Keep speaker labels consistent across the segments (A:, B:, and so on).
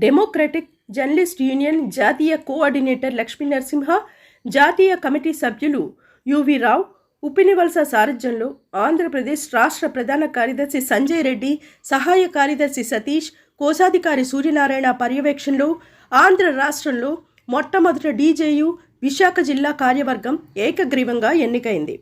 A: Democratic journalist union జాతీయ coordinator Lakshmi Narasimha జాతీయ committee సభ్యులు యువి రావు ఉప్పినివలస సారథ్యంలో ఆంధ్రప్రదేశ్ రాష్ట్ర ప్రధాన కార్యదర్శి సంజయ్ రెడ్డి సహాయ కార్యదర్శి సతీష్ కోశాధికారి సూర్యనారాయణ పర్యవేక్షణలో ఆంధ్ర రాష్ట్రంలో మొట్టమొదట డీజేయు విశాఖ జిల్లా కార్యవర్గం ఏకగ్రీవంగా ఎన్నికైంది.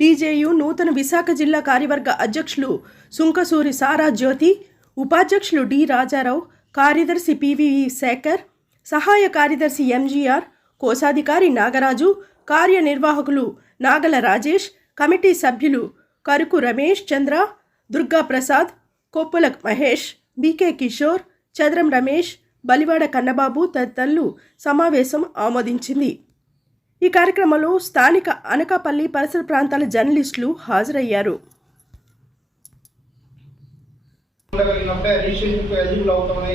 A: డీజేయు నూతన విశాఖ జిల్లా కార్యవర్గ అధ్యక్షులు సుంకసూరి సారా జ్యోతి ఉపాధ్యక్షులు డి రాజారావు కార్యదర్శి పివి శేఖర్ సహాయ కార్యదర్శి ఎంజీఆర్ కోశాధికారి నాగరాజు కార్యనిర్వాహకులు నాగల రాజేష్ కమిటీ సభ్యులు కరుకు రమేష్ చంద్ర దుర్గా ప్రసాద్ కొప్పుల మహేష్ బీకే కిషోర్ చదరం రమేష్ బలివాడ కన్నబాబు తదితరులు సమావేశం ఆమోదించింది. ఈ కార్యక్రమంలో స్థానిక అనకాపల్లి పరిసర ప్రాంతాల జర్నలిస్టులు హాజరయ్యారు.
B: ఉండగలిగినప్పుడే రిజిస్ట్రేషన్కు ఎలిజిబుల్ అవుతామని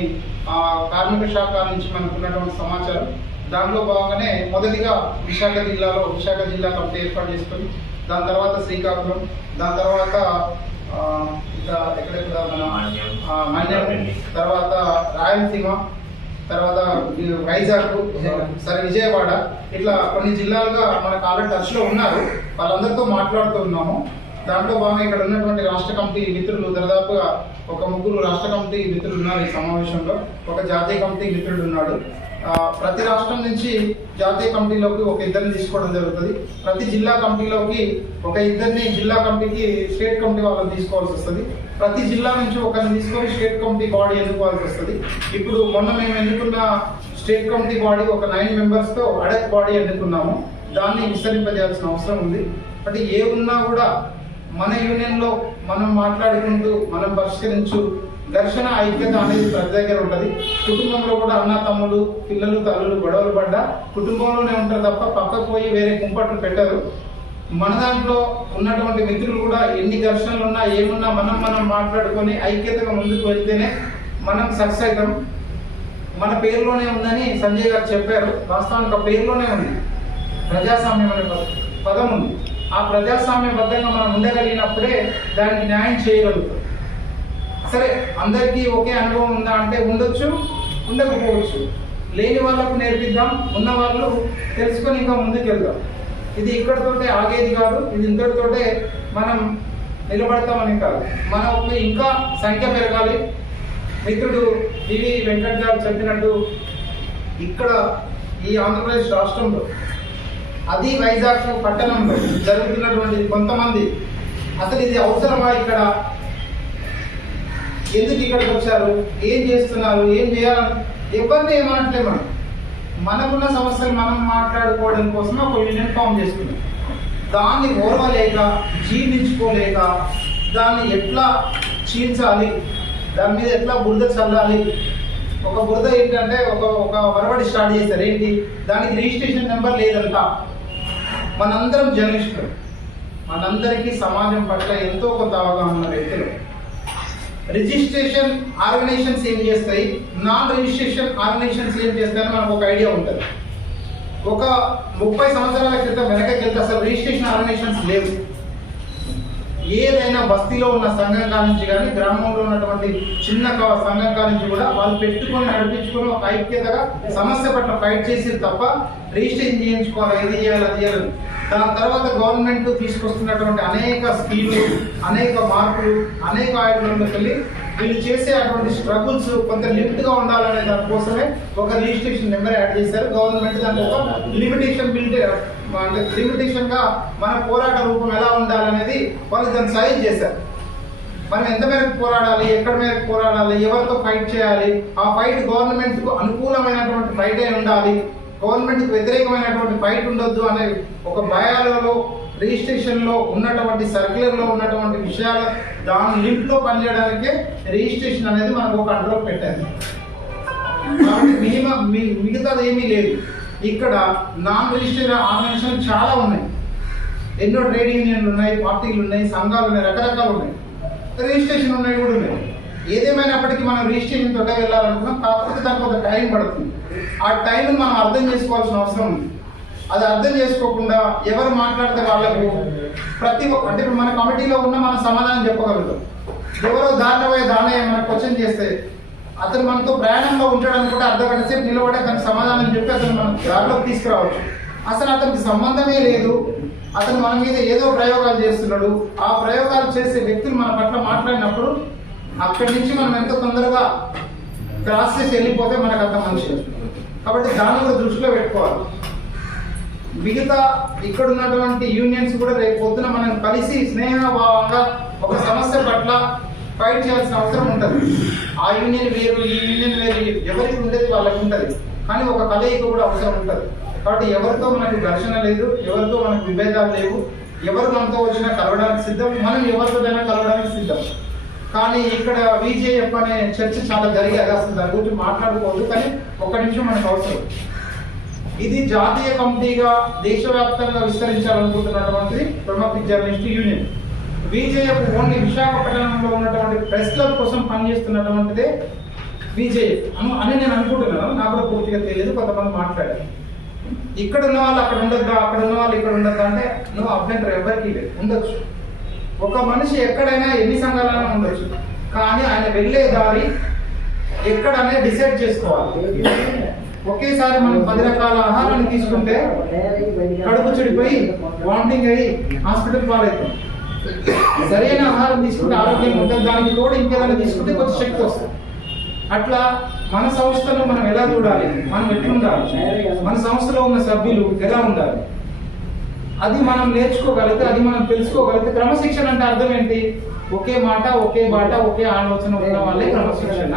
B: ఆ కార్మిక శాఖ నుంచి మనకు ఉన్నటువంటి సమాచారం. దానిలో భాగంగానే మొదటిగా విశాఖ జిల్లాలో విశాఖ జిల్లా కమిటీ ఏర్పాటు చేసుకొని దాని తర్వాత శ్రీకాకుళం దాని తర్వాత ఆ, ఎక్కడెక్కడ మన మన్యం తర్వాత రాయలసీమ తర్వాత వైజాగ్ సరే విజయవాడ ఇట్లా కొన్ని జిల్లాలుగా మనకు ఆల్రెడీ టచ్లో ఉన్నారు. వాళ్ళందరితో మాట్లాడుతున్నాము దాంట్లో భాగంగా ఇక్కడ ఉన్నటువంటి రాష్ట్ర కమిటీ మిత్రులు దాదాపుగా ఒక ముగ్గురు రాష్ట్ర కమిటీ మిత్రులు ఉన్నారు ఈ సమావేశంలో. ఒక జాతీయ కమిటీ మిత్రుడు ఉన్నాడు. ప్రతి రాష్ట్రం నుంచి జాతీయ కమిటీలోకి ఒక ఇద్దరిని తీసుకోవడం జరుగుతుంది. ప్రతి జిల్లా కమిటీలోకి ఒక ఇద్దరిని జిల్లా కమిటీకి స్టేట్ కమిటీ వాళ్ళని తీసుకోవాల్సి వస్తుంది. ప్రతి జిల్లా నుంచి ఒకరిని తీసుకొని స్టేట్ కమిటీ బాడీ ఎన్నుకోవాల్సి వస్తుంది. ఇప్పుడు మొన్న మేము ఎన్నుకున్న స్టేట్ కమిటీ బాడీ ఒక నైన్ మెంబర్స్తో అడక్ బాడీ ఎన్నుకున్నాము. దాన్ని విస్తరింపజేయాల్సిన అవసరం ఉంది. అంటే ఏ ఉన్నా కూడా మన యూనియన్లో మనం మాట్లాడుకుంటూ మనం పరిష్కరించు ఘర్షణ ఐక్యత అనేది ప్రతి దగ్గర ఉంటది. కుటుంబంలో కూడా అన్న తమ్ముడు పిల్లలు తల్లులు గొడవలు పడ్డా కుటుంబంలోనే ఉంటారు తప్ప పక్కకు పోయి వేరే కుంపట్లు పెట్టరు. మన దాంట్లో ఉన్నటువంటి మిత్రులు కూడా ఎన్ని ఘర్షణలు ఉన్నా ఏమున్నా మనం మనం మాట్లాడుకొని ఐక్యతగా ముందుకు వెళ్తేనే మనం సక్సెస్ అవుతాం మన పేరులోనే ఉందని సంజయ్ గారు చెప్పారు. వాస్తవానికి ఆ పేరులోనే ఉంది. ప్రజాస్వామ్యం అనే పద- పదం ఉంది. ఆ ప్రజాస్వామ్యబద్ధంగా మనం ఉండగలిగినప్పుడే దానికి న్యాయం చేయగలుగుతాం. సరే అందరికీ ఒకే అనుభవం ఉందా అంటే ఉండొచ్చు ఉండకపోవచ్చు. లేని వాళ్ళకు నేర్పిద్దాం ఉన్న వాళ్ళు తెలుసుకొని ఇంకా ముందుకెళ్దాం. ఇది ఇక్కడితోటే ఆగేది కాదు ఇది ఇంతటితోటే మనం నిలబడతామని కాదు. మనకు ఇంకా సంఖ్య పెరగాలి. మిత్రుడు వివి వెంకట్ గారు చెప్పినట్టు ఇక్కడ ఈ ఆంధ్రప్రదేశ్ రాష్ట్రంలో అది వైజాగ్ పట్టణంలో జరుగుతున్నటువంటి కొంతమంది. అసలు ఇది అవసరమా ఇక్కడ? ఎందుకు ఇక్కడికి వచ్చారు? ఏం చేస్తున్నారు? ఏం చేయాలని ఎవరిని ఏమనట్లే మనం? మనకున్న సమస్యలు మనం మాట్లాడుకోవడం కోసం ఒక యూనియన్ ఫామ్ చేసుకున్నాం. దాన్ని ఓర్వలేక జీర్ణించుకోలేక దాన్ని ఎట్లా చీల్చాలి? దాని మీద ఎట్లా బురద చల్లాలి? ఒక బురద ఏంటంటే ఒక ఒక వరవడి స్టార్ట్ చేశారు. ఏంటి? దానికి రిజిస్ట్రేషన్ నెంబర్ లేదంట. మనందరం జర్నలిస్టులు. మనందరికీ సమాజం పట్ల ఎంతో కొంత అవగాహన ఉన్న వ్యక్తులు. రిజిస్ట్రేషన్ ఆర్గనైజేషన్స్ ఏం చేస్తాయి? నాన్ రిజిస్ట్రేషన్ ఆర్గనైజేషన్స్ ఏం చేస్తాయని మనకు ఒక ఐడియా ఉంటుంది. ఒక ముప్పై సంవత్సరాల క్రితం వెనకకి వెళ్తే అసలు రిజిస్ట్రేషన్ ఆర్గనైజేషన్స్ లేవు. ఏదైనా బస్తీలో ఉన్న సంఘం కానించి కానీ గ్రామంలో ఉన్నటువంటి చిన్న సంఘం కానించి కూడా వాళ్ళు పెట్టుకొని నడిపించుకొని ఒక ఐక్యతగా సమస్య పట్ల ఫైట్ చేసి తప్ప రిజిస్ట్రేషన్ చేయించుకోవాలి ఇది చేయాలి అది చేయాలి. దాని తర్వాత గవర్నమెంట్ తీసుకొస్తున్నటువంటి అనేక స్కీములు అనేక మార్పులు అనేక ఆయుధంలోకి వెళ్ళి వీళ్ళు చేసే అటువంటి స్ట్రగుల్స్ కొంత లిమిట్గా ఉండాలనే దానికోసమే ఒక రిజిస్ట్రేషన్ నెంబర్ యాడ్ చేశారు. గవర్నమెంట్ దానికి ఒక లిమిటేషన్ బిల్డ్ అంటే లిమిటేషన్గా మన పోరాట రూపం ఎలా ఉండాలనేది వాళ్ళు దాన్ని సజెస్ట్ చేశారు. మనం ఎంత మేరకు పోరాడాలి ఎక్కడ మేరకు పోరాడాలి ఎవరితో ఫైట్ చేయాలి ఆ ఫైట్ గవర్నమెంట్కు అనుకూలమైనటువంటి ఫైట్ అయి ఉండాలి గవర్నమెంట్కు వ్యతిరేకమైనటువంటి ఫైట్ ఉండొద్దు అనే ఒక భయాలలో రిజిస్ట్రేషన్లో ఉన్నటువంటి సర్క్యులర్లో ఉన్నటువంటి విషయాల దాని లింక్లో పనిచేయడానికే రిజిస్ట్రేషన్ అనేది మనకు ఒక కంట్రోల్ పెట్టారు. కాబట్టి మినిమం మిగతాది ఏమీ లేదు. ఇక్కడ నాన్ రిజిస్టర్డ్ ఆర్గనైజేషన్ చాలా ఉన్నాయి. ఎన్నో ట్రేడ్ యూనియన్లు ఉన్నాయి పార్టీలు ఉన్నాయి సంఘాలు ఉన్నాయి రకరకాలు ఉన్నాయి. రిజిస్ట్రేషన్ ఉన్నాయి కూడా ఉన్నాయి. ఏదేమైనప్పటికీ మనం రిజిస్ట్రేషన్ తోటే వెళ్ళాలనుకున్నాం కాకపోతే దానికి కొంత టైం పడుతుంది. ఆ టైం మనం అర్థం చేసుకోవాల్సిన అవసరం ఉంది. అది అర్థం చేసుకోకుండా ఎవరు మాట్లాడితే వాళ్ళకు ప్రతి ఒక్క అంటే ఇప్పుడు మన కమిటీలో ఉన్న మనం సమాధానం చెప్పగలుగుతాం. ఎవరో దారిన పోయే దానే మనకు క్వశ్చన్ చేస్తే అతను మనతో ప్రయాణంలో ఉంటాడు అనుకుంటే అర్ధ గంట సేపు నిలబడి అతనికి సమాధానం చెప్పి అతను మనం దారిలోకి తీసుకురావచ్చు. అసలు అతనికి సంబంధమే లేదు. అతను మన మీద ఏదో ప్రయోగాలు చేస్తున్నాడు. ఆ ప్రయోగాలు చేసే వ్యక్తులు మన పట్ల మాట్లాడినప్పుడు అక్కడి నుంచి మనం ఎంత తొందరగా క్రాస్ చేసి వెళ్ళిపోతే మనకు అంత మంచిది. కాబట్టి దాన్ని కూడా దృష్టిలో పెట్టుకోవాలి. మిగతా ఇక్కడ ఉన్నటువంటి యూనియన్స్ కూడా రేపు పొద్దున మనం కలిసి స్నేహభావంగా ఒక సమస్య పట్ల ఫైట్ చేయాల్సిన అవసరం ఉంటుంది. ఆ యూనియన్ వేరు ఈ యూనియన్ వేరు ఎవరికి ఉండేది వాళ్ళకి ఉంటుంది. కానీ ఒక కలయిక కూడా అవసరం ఉంటుంది. కాబట్టి ఎవరితో మనకి ఘర్షణ లేదు ఎవరితో మనకు విభేదాలు లేవు ఎవరు మనతో వచ్చినా కలవడానికి సిద్ధం మనం ఎవరితోనైనా కలవడానికి సిద్ధం. కానీ ఇక్కడ విజేఎఫ్ అనే చర్చ చాలా జరిగేది అసలు దాని గురించి మాట్లాడుకోవద్దు కానీ ఒక్క నిమిషం మనకు అవసరం. ఇది జాతీయ కమిటీగా దేశవ్యాప్తంగా విస్తరించాలనుకుంటున్నటువంటిది productive journalist union. BJF only విశాఖపట్నంలో ఉన్నటువంటి ప్రెస్ క్లబ్ కోసం పనిచేస్తున్నటువంటిదే బీజేఎఫ్ అని నేను అనుకుంటున్నాను. నాకు కూడా పూర్తిగా తెలియదు కొంతమంది మాట్లాడారు. ఇక్కడ ఉన్న వాళ్ళు అక్కడ ఉండొద్దా అక్కడ ఉన్న వాళ్ళు ఇక్కడ ఉండొద్దా అంటే నువ్వు అభ్యంతరం ఎవరికి లేదు ఉండొచ్చు. ఒక మనిషి ఎక్కడైనా ఎన్ని సంఘాలైనా ఉండొచ్చు. కానీ ఆయన వెళ్ళే దారి ఎక్కడనే డిసైడ్ చేసుకోవాలి. ఒకేసారి మనం పది రకాల ఆహారాన్ని తీసుకుంటే కడుపు చెడిపోయి వామిటింగ్ అయ్యి హాస్పిటల్ పాలవుతాం. సరైన ఆహారం తీసుకుంటే ఆరోగ్యం ఉంటుంది దానికి తోడు ఇంకేదైనా తీసుకుంటే కొంచెం శక్తి వస్తుంది. అట్లా మన సంస్థను మనం ఎలా చూడాలి? మనం ఎట్లుండాలి? మన సంస్థలో ఉన్న సభ్యులు ఎలా ఉండాలి? అది మనం నేర్చుకోగలిగితే అది మనం తెలుసుకోగలిగితే క్రమశిక్షణ అంటే అర్థం ఏంటి? ఒకే మాట ఒకే బాట ఒకే ఆలోచన ఉన్న వాళ్ళే క్రమశిక్షణ.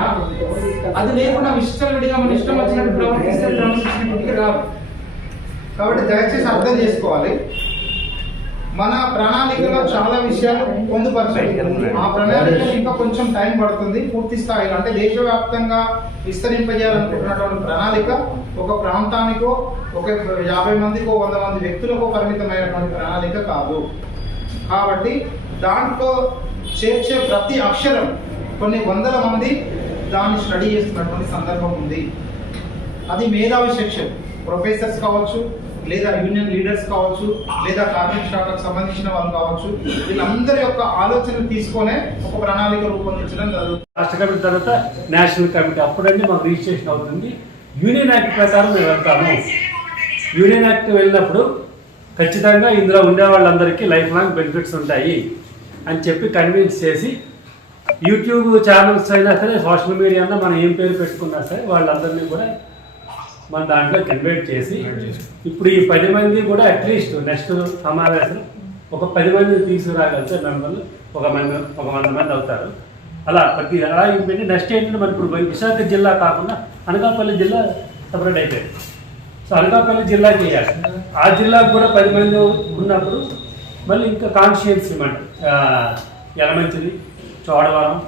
B: అది లేకుండా విశ్వవిడిగా మన ఇష్టం వచ్చినట్టు ప్రవర్తిస్తే క్రమశిక్షణ రాదు. కాబట్టి దయచేసి అర్థం చేసుకోవాలి. మన ప్రణాళికలో చాలా విషయాలు పొందుపరచాయి ఆ ప్రణాళికలో ఇంకా కొంచెం టైం పడుతుంది పూర్తి స్థాయిలో. అంటే దేశవ్యాప్తంగా విస్తరింపజేయాలనుకుంటున్నటువంటి ప్రణాళిక ఒక ప్రాంతానికో ఒక యాభై మందికో వంద మంది వ్యక్తులకో పరిమితమైనటువంటి ప్రణాళిక కాదు. కాబట్టి దాంట్లో చేర్చే ప్రతి అక్షరం కొన్ని వందల మంది దాన్ని స్టడీ చేస్తున్నటువంటి సందర్భం ఉంది. అది మేధావి సెక్షన్ ప్రొఫెసర్స్ కావచ్చు లేదా యూనియన్ లీడర్స్ కావచ్చు లేదా కార్మిక శాఖకు సంబంధించిన వాళ్ళు కావచ్చు వీళ్ళందరి యొక్క ఆలోచన తీసుకొనే ఒక ప్రణాళిక రూపొందించడం జరుగుతుంది.
C: రాష్ట్ర కమిటీ తర్వాత నేషనల్ కమిటీ అప్పుడంటే మాకు రిజిస్ట్రేషన్ అవుతుంది. యూనియన్ యాక్ట్ ప్రకారం మేము వెళ్తాము. యూనియన్ యాక్ట్ వెళ్ళినప్పుడు ఖచ్చితంగా ఇందులో ఉండే వాళ్ళందరికీ లైఫ్ లాంగ్ బెనిఫిట్స్ ఉంటాయి అని చెప్పి కన్విన్స్ చేసి యూట్యూబ్ ఛానల్స్ అయినా సరే సోషల్ మీడియా మనం ఏం పేరు పెట్టుకున్నా సరే వాళ్ళందరినీ కూడా మన దాంట్లో కన్వర్ట్ చేసి ఇప్పుడు ఈ పది మంది కూడా అట్లీస్ట్ నెక్స్ట్ సమావేశం ఒక పది మంది తీసుకురాగలిగితే మెంబర్లు. ఒక మంది ఒక వంద మంది అవుతారు. అలా ప్రతి అలా ఏంటంటే నెక్స్ట్ ఏంటంటే మన ఇప్పుడు విశాఖ జిల్లా కాకుండా అనకాపల్లి జిల్లా సపరేట్ అయిపోయింది. సో అనకాపల్లి జిల్లా చేయాలి. ఆ జిల్లాకు కూడా పది మంది ఉన్నప్పుడు మళ్ళీ ఇంకా కాన్స్టిట్యున్సీ మాట యలమంచిలి చోడవరం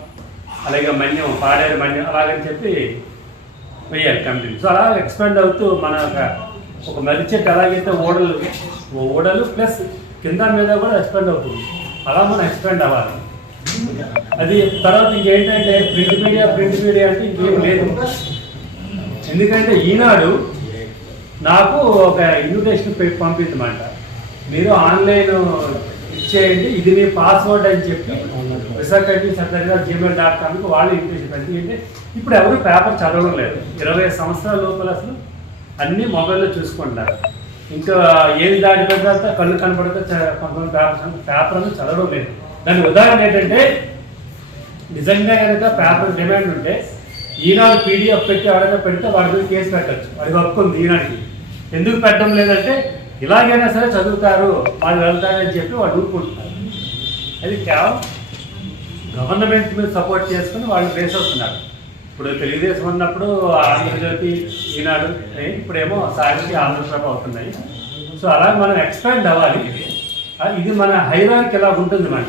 C: అలాగే మన్యం పాడేరు మన్యం అలాగని చెప్పి వేయాలి కంపెనీ సో అలా ఎక్స్పాండ్ అవుతూ మన ఒక- ఒక ఎలాగైతే ఓడలు ఓడలు ప్లస్ కింద మీద కూడా ఎక్స్పాండ్ అవుతుంది. అలా మనం ఎక్స్పాండ్ అవ్వాలి. అది తర్వాత ఇంకేంటంటే ప్రింట్ మీడియా ప్రింట్ మీడియా అంటే ఇంకేం లేదు. ఎందుకంటే ఈనాడు నాకు ఒక ఇన్విటేషన్ పె- పంపించమంట. మీరు ఆన్లైన్ ఇచ్చేయండి ఇది మీ పాస్వర్డ్ అని చెప్పి విశాఖ సెక్రటరీ జీమెయిల్ డాట్ కామ్కి వాళ్ళు పెట్టి అంటే ఇప్పుడు ఎవరు పేపర్ చదవడం లేదు. ఇరవై సంవత్సరాల లోపల అసలు అన్నీ మొబైల్లో చూసుకుంటారు ఇంకా ఏది దాటిపోయిన తర్వాత కళ్ళు కనపడితే కొంతమంది పేపర్ పేపర్ అనేది చదవడం లేదు. దాని ఉదాహరణ ఏంటంటే నిజంగా కనుక పేపర్ డిమాండ్ ఉంటే ఈనాడు పీడిఎఫ్ పెట్టి ఎవరైనా పెడితే వాడి మీద కేసు పెట్టచ్చు. వాడికి హక్కు ఉంది ఈనాటికి ఎందుకు పెట్టడం లేదంటే ఇలాగైనా సరే చదువుతారు వాళ్ళు వెళ్తారని చెప్పి వాళ్ళు ఊరుకుంటున్నారు. అది కేవలం గవర్నమెంట్ మీద సపోర్ట్ చేసుకుని వాళ్ళు ఫేస్ అవుతున్నారు. ఇప్పుడు తెలుగుదేశం ఉన్నప్పుడు ఆంధ్రజ్యోతి ఈనాడు ఇప్పుడేమో సాక్షి ఆంధ్రప్రభ అవుతున్నాయి. సో అలా మనం ఎక్స్పాండ్ అవ్వాలి. ఇది మన హైరార్కి ఎలా ఉంటుంది మన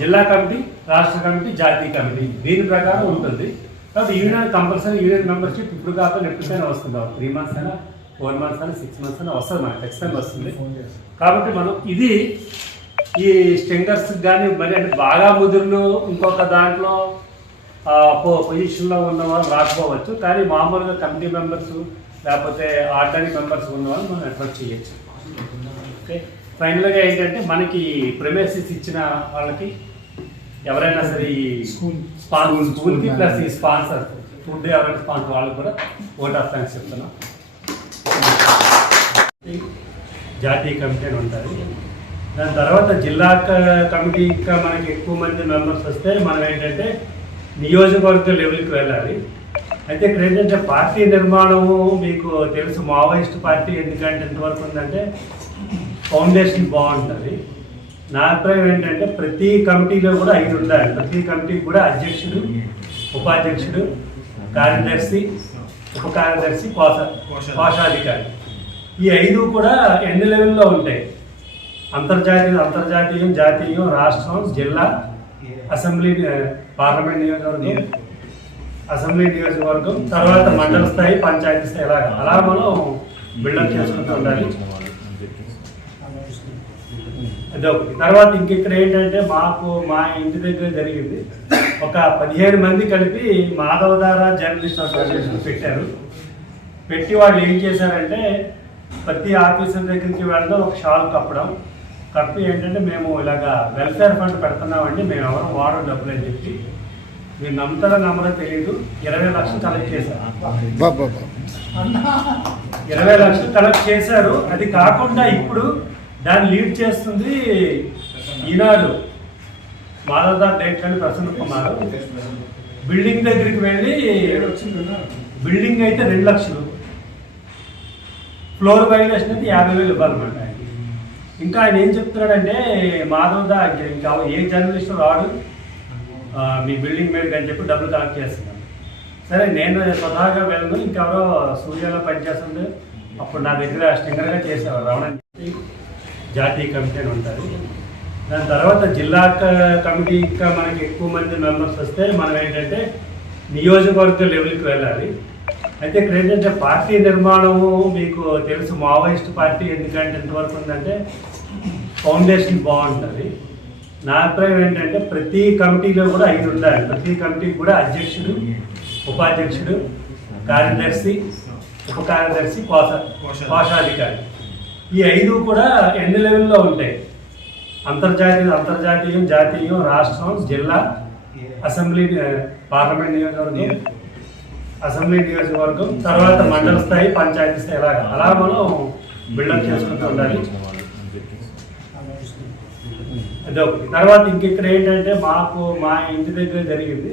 C: జిల్లా కమిటీ రాష్ట్ర కమిటీ జాతీయ కమిటీ. దీని ప్రకారం ఉంటుంది. కాబట్టి యూనియన్ కంపల్సరీ యూనియన్ మెంబర్షిప్ ఇప్పుడు కాకుండా ఎప్పుడైనా వస్తుంది. త్రీ మంత్స్ అయినా ఫోర్ మంత్స్ అయినా సిక్స్ మంత్స్ అయినా వస్తుంది మనకి ఖచ్చితంగా వస్తుంది. కాబట్టి మనం ఇది ఈ స్టింగర్స్ కానీ మరి అంటే బాగా ముదురులు ఇంకొక దాంట్లో పొజిషన్లో ఉన్న వాళ్ళు రాకపోవచ్చు. కానీ మామూలుగా కమిటీ మెంబర్స్ లేకపోతే ఆర్డనరీ మెంబర్స్ ఉన్న వాళ్ళు మనం అట్రాక్ట్ చేయొచ్చు. ఓకే? ఫైనల్గా ఏంటంటే మనకి ప్రెమేసిస్ ఇచ్చిన వాళ్ళకి ఎవరైనా సరే ఈ
D: స్కూల్
C: స్పాన్
D: స్కూల్
C: స్కూల్కి
D: స్కూల్
C: ప్లస్ ఈ స్పాన్సర్ ఫుడ్ ఎవరైనా స్పాన్సర్ వాళ్ళకి కూడా ఓట్ ఆఫ్ థ్యాంక్స్ చెప్తున్నాం. జాతీయ కమిటీ అని ఉంటుంది. దాని తర్వాత జిల్లా కమిటీ ఇంకా మనకి ఎక్కువ మంది మెంబర్స్ వస్తే మనం ఏంటంటే నియోజకవర్గ లెవెల్కి వెళ్ళాలి. అయితే ఇక్కడ ఏంటంటే పార్టీ నిర్మాణము మీకు తెలుసు మావోయిస్ట్ పార్టీ ఎందుకంటే ఎంతవరకు ఉందంటే ఫౌండేషన్ బాగుంటుంది. నా అభిప్రాయం ఏంటంటే ప్రతి కమిటీలో కూడా ఐదు ఉండాలి. ప్రతి కమిటీకి కూడా అధ్యక్షుడు ఉపాధ్యక్షుడు కార్యదర్శి ఉప కార్యదర్శి కోశ కోశాధికారి ఈ ఐదు కూడా ఎన్ని లెవెల్లో ఉంటాయి. అంతర్జాతీయ అంతర్జాతీయం జాతీయం రాష్ట్రం జిల్లా అసెంబ్లీ పార్లమెంట్ నియోజకవర్గం అసెంబ్లీ నియోజకవర్గం తర్వాత మండల స్థాయి పంచాయతీ స్థాయి అలా అలా మనం బిల్డప్ చేసుకుంటూ ఉండాలి. అదొకటి తర్వాత ఇంక ఇక్కడ ఏంటంటే మాకు మా ఇంటి దగ్గర జరిగింది. ఒక పదిహేను మంది కలిపి మాధవధార జర్నలిస్ట్ అసోసియేషన్ పెట్టారు. పెట్టి వాళ్ళు ఏం చేశారంటే ప్రతి ఆఫీసర్ దగ్గరికి వెళ్ళడం ఒక షాల్ కప్పడం. కప్పి ఏంటంటే మేము ఇలాగా వెల్ఫేర్ ఫండ్ పెడుతున్నామండి మేము ఎవరు వాడడం డబ్బులు అని చెప్పి. మీరు నమ్ముతారో నమ్మరో తెలియదు ఇరవై లక్షలు కలెక్ట్ చేశారు. ఇరవై లక్షలు కలెక్ట్ చేశారు. అది కాకుండా ఇప్పుడు దాన్ని లీడ్ చేస్తుంది ఈనాడు మాధవదా డైట్ అని ప్రసన్న కుమార్. బిల్డింగ్ దగ్గరికి వెళ్ళి బిల్డింగ్ అయితే రెండు లక్షలు. ఫ్లోర్ వైలేషన్ అయితే యాభై వేలు ఇవ్వాలన్నమాట. ఇంకా ఆయన ఏం చెప్తున్నాడంటే మాధవదా ఇంకా ఏ జర్నలిస్ట్ రాడు మీ బిల్డింగ్ మీద అని చెప్పి డబ్బులు కలెక్ట్ చేస్తున్నాను సరే నేను స్వతహాగా వెళ్ళను ఇంకెవరో సూర్యాలో పనిచేస్తుంది అప్పుడు నా దగ్గర స్టింగర్గా చేసేవారు రమణ జాతీయ కమిటీ అని ఉంటుంది దాని తర్వాత జిల్లా కమిటీ ఇంకా మనకి ఎక్కువ మంది మెంబర్స్ వస్తే మనం ఏంటంటే నియోజకవర్గ లెవెల్కి వెళ్ళాలి. అయితే ఇక్కడ ఏంటంటే పార్టీ నిర్మాణము మీకు తెలుసు మావోయిస్ట్ పార్టీ ఎందుకంటే ఎంతవరకు ఉందంటే ఫౌండేషన్ బాగుంటుంది. నా అభిప్రాయం ఏంటంటే ప్రతి కమిటీలో కూడా ఐదు ఉండాలి. ప్రతి కమిటీకి కూడా అధ్యక్షుడు ఉపాధ్యక్షుడు కార్యదర్శి ఉప కార్యదర్శి కోశ కోశాధికారి ఈ ఐదు కూడా ఎన్ని లెవెల్లో ఉంటాయి? అంతర్జాతీయ అంతర్జాతీయం జాతీయం రాష్ట్రం జిల్లా అసెంబ్లీ పార్లమెంట్ నియోజకవర్గం అసెంబ్లీ నియోజకవర్గం తర్వాత మండల స్థాయి పంచాయతీ స్థాయి ఇలాగా అలా మనం బిల్డప్ చేసుకుంటూ ఉండాలి. అదొకటి తర్వాత ఇంక ఇక్కడ ఏంటంటే మాకు మా ఇంటి దగ్గర జరిగింది.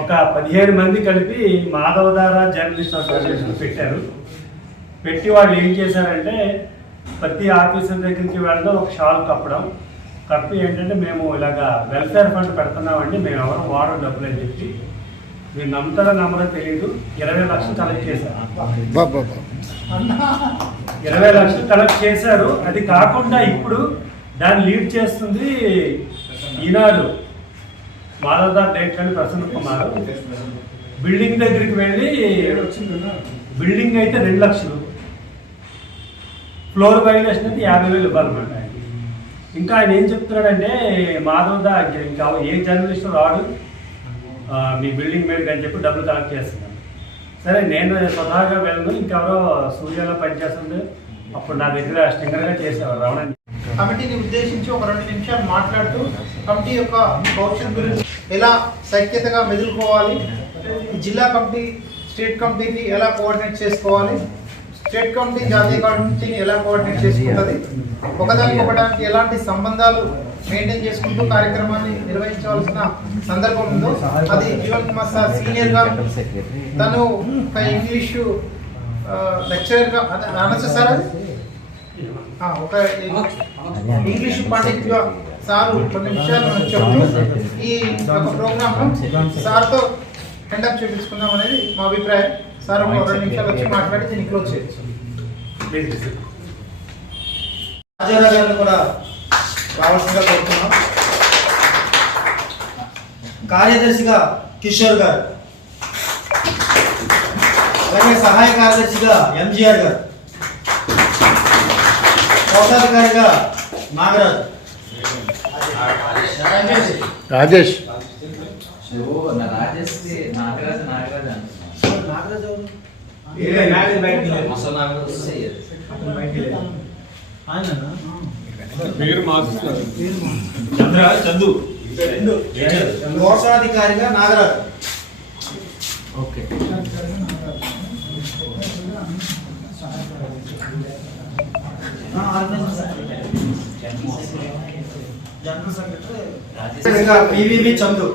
C: ఒక పదిహేను మంది కలిపి మాధవధార జర్నలిస్ట్ అసోసియేషన్ పెట్టారు. పెట్టి వాళ్ళు ఏం చేశారంటే ప్రతి ఆఫీసర్ దగ్గరికి వెళ్ళడం ఒక షాల్ కప్పడం. కప్పి ఏంటంటే మేము ఇలాగా వెల్ఫేర్ ఫండ్ పెడుతున్నామండి. మేము ఎవరు వాడడం డబ్బులు అని చెప్పి. మీరు నమ్ముతారో నమ్మరో తెలియదు ఇరవై లక్షలు కలెక్ట్ చేశారు.
D: బాబా
C: ఇరవై లక్షలు కలెక్ట్ చేశారు. అది కాకుండా ఇప్పుడు దాన్ని లీడ్ చేస్తుంది ఈనాడు మాధవదా డైట్ అని ప్రసన్న కుమార్. బిల్డింగ్ దగ్గరికి వెళ్ళి బిల్డింగ్ అయితే రెండు లక్షలు. ఫ్లోర్ వైలేషన్ అయితే యాభై వేలు ఇవ్వాలన్నమాట. ఇంకా ఆయన ఏం చెప్తున్నాడంటే మాధవదా ఇంకా ఏ జర్నలిస్ట్ రాడు మీ బిల్డింగ్ మీద అని చెప్పి డబ్బులు కలెక్ట్ చేస్తున్నాను సరే నేను స్వతహాగా వెళ్ళను ఇంకెవరో సూర్యాలో పనిచేస్తుంది అప్పుడు నా దగ్గర స్టింగర్గా చేసేవారు రమణ
B: కమిటీని ఉద్దేశించి ఒక రెండు నిమిషాలు మాట్లాడుతూ కమిటీ యొక్క భవిష్యత్ గురించి ఎలా సఖ్యతగా మెదులుకోవాలి జిల్లా కమిటీ స్టేట్ కమిటీని ఎలా కోఆర్డినేట్ చేసుకోవాలి స్టేట్ కమిటీ జాతీయ కమిటీని ఎలా కోఆర్డినేట్ చేసుకుంటుంది ఒకదానికి ఒకడానికి ఎలాంటి సంబంధాలు మెయింటైన్ చేసుకుంటూ కార్యక్రమాన్ని నిర్వహించవలసిన సందర్భం ఉందో అది జీవన్ కుమార్ సార్ సీనియర్గా తను ఒక ఇంగ్లీషు లెక్చరర్గా అనొచ్చు సార్ అది? ఒక ఇంగ్లీష్ పండితుగా సార్ కొన్ని విషయాలు చెప్తూ ఈ ప్రోగ్రామ్ సార్తో కండక్ట్ చేపించుకుందాం అనేది మా అభిప్రాయం. సార్ ఒక రెండు నిమిషాలు వచ్చి మాట్లాడి దీన్ని క్లోజ్ చేయొచ్చు
C: ప్లీజ్
B: రాజారావు గారిని కూడా రావాల్సిందిగా కోరుతున్నాం.
E: కార్యదర్శిగా కిషోర్ గారు. అలాగే సహాయ కార్యదర్శిగా ఎంజిఆర్ గారు. కోశాధికారిగా నాగరాజు.
D: రాజేష్.
F: రాజేష్ నాగరాజు నాగరాజు
E: నాగరాజు ఎవరు?
F: అసలు నాకు
B: చందు.
E: కోశాధికారిగా నాగరాజు. ఓకే. పివివి చందు.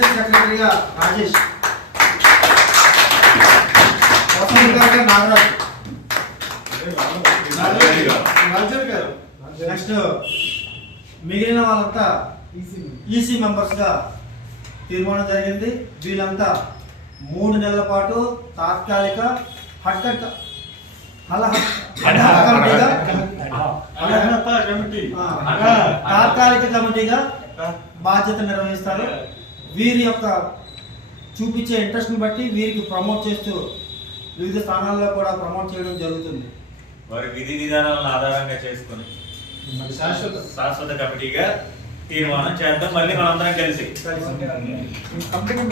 E: సెక్రటరీగా రాజేష్. నాగరాజ్. నెక్స్ట్ మిగిలిన వాళ్ళంతా ఈసీ మెంబర్స్గా తీర్మానం జరిగింది. వీళ్ళంతా మూడు నెలల పాటు తాత్కాలిక ఆ, తాత్కాలిక కమిటీగా బాధ్యత నిర్వహిస్తారు. వీరి యొక్క చూపించే ఇంట్రెస్ట్ని బట్టి వీరికి ప్రమోట్ చేస్తూ వివిధ స్థానాల్లో కూడా ప్రమోట్ చేయడం జరుగుతుంది.
D: వారి విధి విధానాలను ఆధారంగా చేసుకొని
B: శాశ్వత
D: శాశ్వత కమిటీగా తీర్మానం చేద్దాం. మళ్ళీ మనందరం కలిసి.
B: కంపెనీ